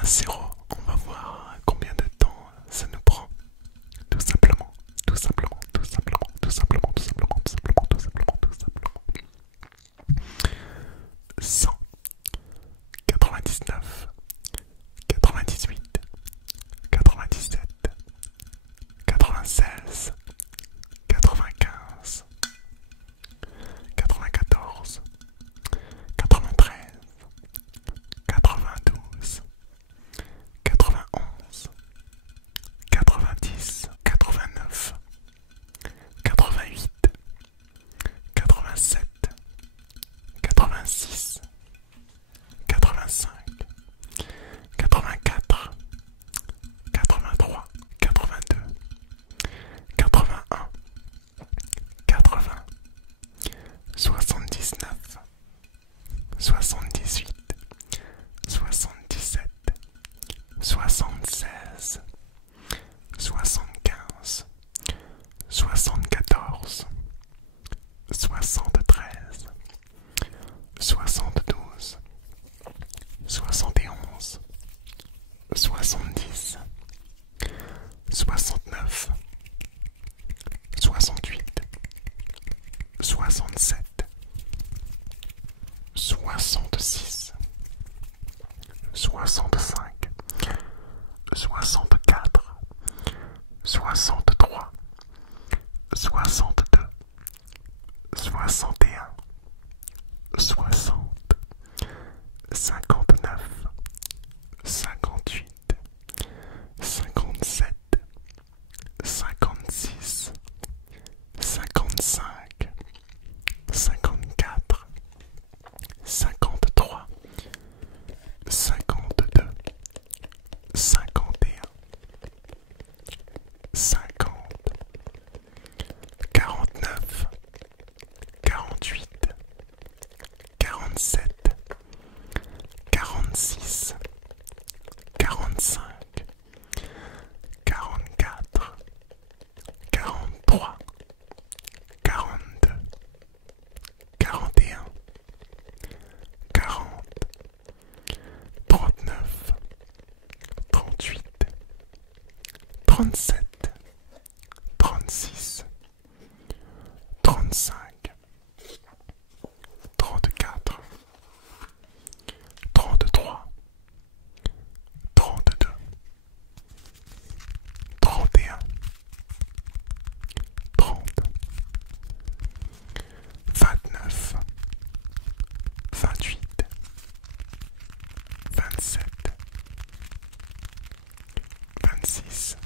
à 0. On va voir combien de temps ça nous prend. Tout simplement, tout simplement, tout simplement, tout simplement, tout simplement, tout simplement, tout simplement, tout simplement. 100, 99, 98, 97, 96, 95, 94, 93, 92, 91, 90, 89, 88, 87, 86, 85, 84, 83, 82, 81, 80, 79, 78, 77, 76, 75, 74, 73, 72, 71, 70, 69, 68, 67, 66, 65, 64, 63, 62, 61, 60, 59, 58, 57, 56, 55, 54, 53, 52, 51, 50, 49, 48, 47, 46, 45, 44, 43, 42, 41, 40, 39, 38, 37, 36, 35, 34, 33, 32, 31, 30, 29, 28, 27, 26,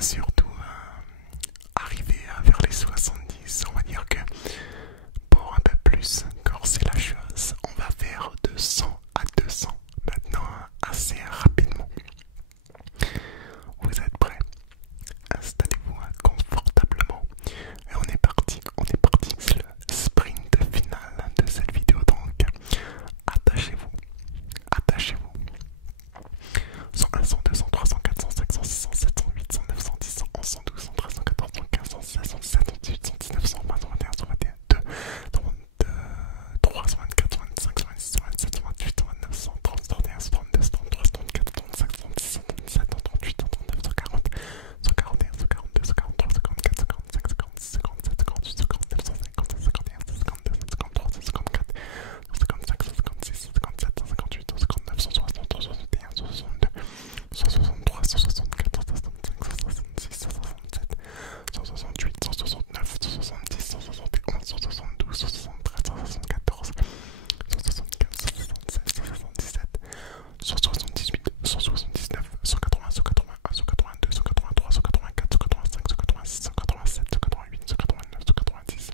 surtout arriver vers les 70, on va dire que pour un peu plus corser la chose, on va faire de 100 à 200 maintenant assez rapidement. Vous êtes prêts? Installez-vous confortablement et on est parti, c'est le sprint final de cette vidéo, donc attachez-vous, 101, 102, 103, 104, 105, 106, 107, 108, 109, 110, 111, 112, 113, 114, 115, 116, 117, 118, 119, 120, 121, 121, 123, 124, 125, 126, 127, 128, 129, 130, 131, 132, 133, 134, 135, 136, 137, 138, 139, 140, 141, 142, 143, 144, 145, 146, 147, 148, 149, 150, 151, 152, 153, 154, 155, 156, 157, 158, 159, 160, 161, 162, 163, 164, 165, 166, 167, 168, 169, 170, 171, 172, 173, 174, 175, 176, 177, 178, 179, 180, 181, 182, 183, 184, 185, 186, 187, 188, 189, 190,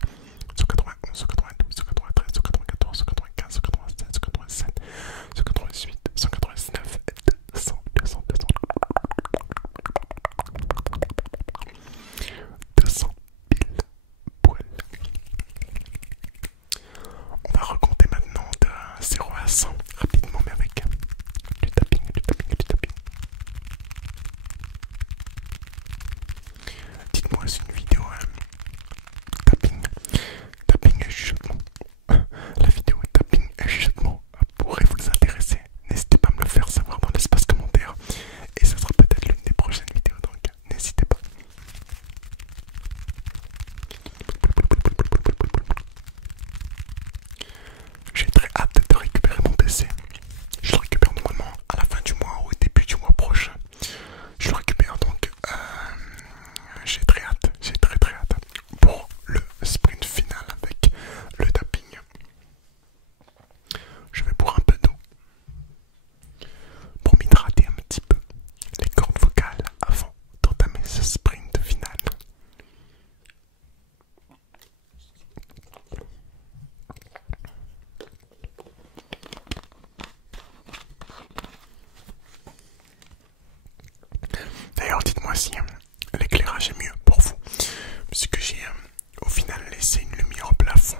191, 192, 193, 194, 195, 197, 197, 198, 199, 200, 200, 200 pile poil. On va recompter maintenant de 0 à 100 rapidement, mais avec du tapping. Dites-moi si une vidéo tapping et chuchotement, la vidéo tapping et chuchotement pourrait vous intéresser. N'hésitez pas à me le faire savoir dans l'espace commentaire et ce sera peut-être l'une des prochaines vidéos, donc n'hésitez pas. J'ai très hâte de récupérer mon PC. Je le récupère normalement à la fin du mois ou au début du mois prochain. Je le récupère, donc j'ai très hâte, très hâte pour le sprint final avec le tapping. Je vais boire un peu d'eau pour m'hydrater un petit peu les cordes vocales avant d'entamer ce sprint final. D'ailleurs, dites-moi si l'éclairage est mieux pour vous, puisque j'ai au final laissé une lumière au plafond